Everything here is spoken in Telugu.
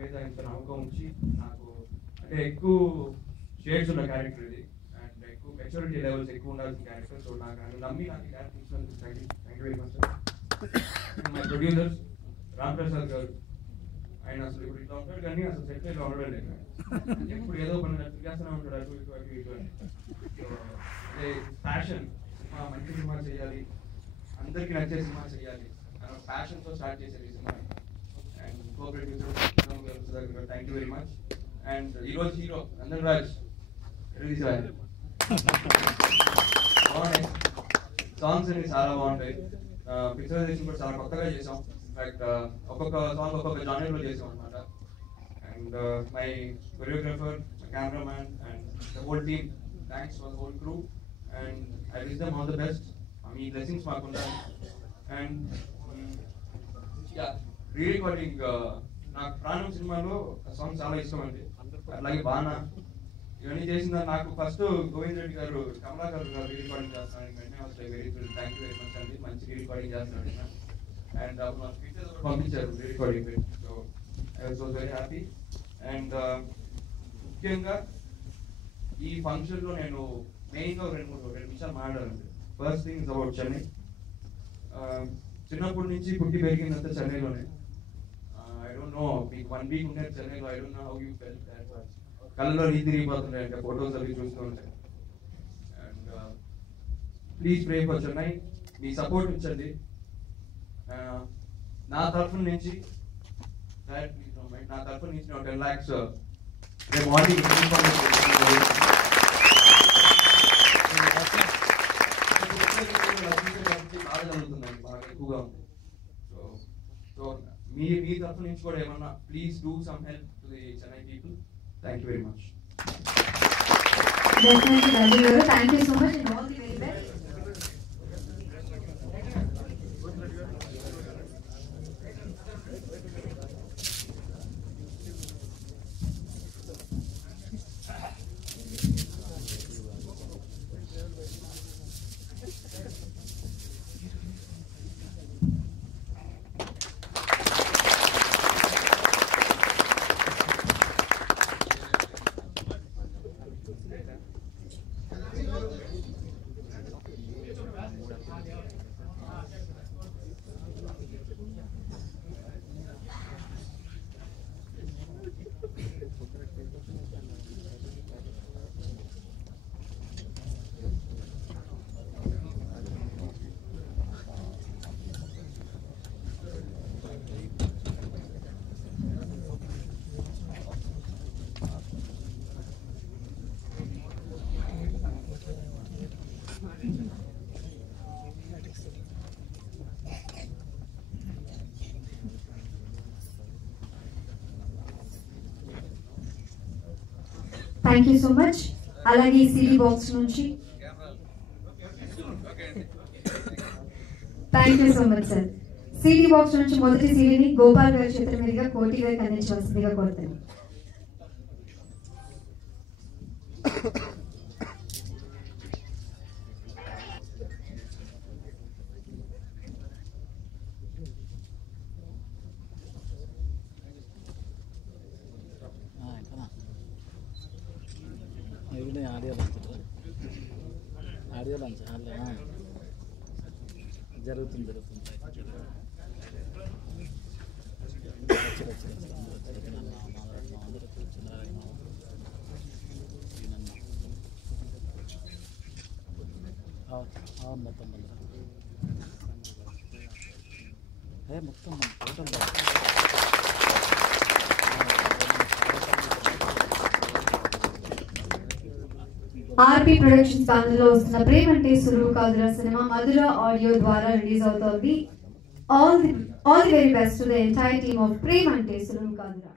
మీద ఇంత నమ్మకం ఉంచి నాకు అంటే ఎక్కువ షేడ్స్ ఉన్న క్యారెక్టర్ ఇది అండ్ ఎక్కువ మెచ్యూరిటీ లెవెల్స్ ఎక్కువ ఉండాల్సిన క్యారెక్టర్. సో నాకు నమ్మి నాకు ఈ క్యారెక్టర్ ఇచ్చినందుకు thank you very much sir. My producers Ramprasad గారు, ఆయన అసలు ఇప్పుడు ఇట్లా ఉంటాడు కానీ అసలు సెట్ ఇట్లా ఉండడం లేదు. ఎప్పుడు ఏదో పని తిరిగేస్తూనే ఉంటాడు అటు ఇటు అటు ఇటు అని. సో అదే ప్యాషన్, సినిమా మంచి సినిమా చేయాలి, అందరికీ నచ్చే సినిమా చేయాలి అన్న ప్యాషన్తో స్టార్ట్ చేశారు ఈ cinema. And co producer thank you very much. And ఈరోజు హీరో నందన్ రాజ్ రిలీజ్ అయ్యారు. బాగున్నాయి సాంగ్స్ అన్ని చాలా బాగుంటాయి. పిక్చరైజేషన్ కూడా చాలా కొత్తగా చేసాం. ఇన్ఫాక్ట్ ఒక్కొక్క సాంగ్ ఒక్కొక్క జానర్లో చేసాం అనమాట. And my choreographer, cameraman and the whole team, thanks for the whole crew and I wish them all the best. Me blessings మాకు ఉండాలి. అండ్ రీ రికార్డింగ్, నాకు ప్రాణం సినిమాలో సాంగ్ చాలా ఇష్టం అండి. అలాగే బాగా ఇవన్నీ చేసిన నాకు ఫస్ట్ గోవింద్ రెడ్డి గారు, కమలాకర్ గారు రీ రికార్డింగ్ చేస్తున్నాను వెంటనే వస్తాయి. Very good, thank you very much అండి, మంచి రీ రికార్డింగ్ చేస్తున్నాడు. అండ్ అప్పుడు నాకు ఫీచర్స్ కూడా పంపించారు re recording. So I was very happy. And ముఖ్యంగా ఈ ఫంక్షన్లో నేను మెయిన్గా రెండు విషయాలు మాట్లాడాలండి. First thing is about Chennai. చిన్నప్పటి నుంచి పుట్టి పెరిగిందంతా చెన్నైలోనే. ఐ డోంట్ నో, మీకు 1 వీక్ ఉంటే చెన్నైలో, I don't know how you felt that. కళ్ళలో నీళ్ళు తిరిగిపోతుంటాయి అంటే ఫొటోస్ అవి చూస్తూ ఉంటాయి. And please pray for Chennai, మీ సపోర్ట్ ఇచ్చండి. నా తరఫు నుంచి నా తరఫు నుంచి 10 lakhs రేపు మార్నింగ్ బాగా జరుగుతుందండి, బాగా ఎక్కువగా ఉంది. సో మీ తరఫు నుంచి కూడా ఏమన్నా please do some help to the Chennai people. Thank you very much. Definitely, Raju garu. Thank you so much and all the very best. Thank you so much. Alagi CD box nunchi. Thank you so much sir. CD box nunchi మొదటి CD ని గోపాల్ గారి చేతుల మీదుగా కోటి గారికి అందించవలసిందిగా కోరుతున్నాను. ఆడియో లంచ్ జరుగుతుంది. మొత్తం టోటల్ ఆర్పి ప్రొడక్షన్స్ బ్యానర్ లో వస్తున్న ప్రేమ అంటే సులువు కాదురా సినిమా మధుర ఆడియో ద్వారా రిలీజ్ అవుతోంది. All the very best to the entire team of Prema Ante Suluvu కాదురా.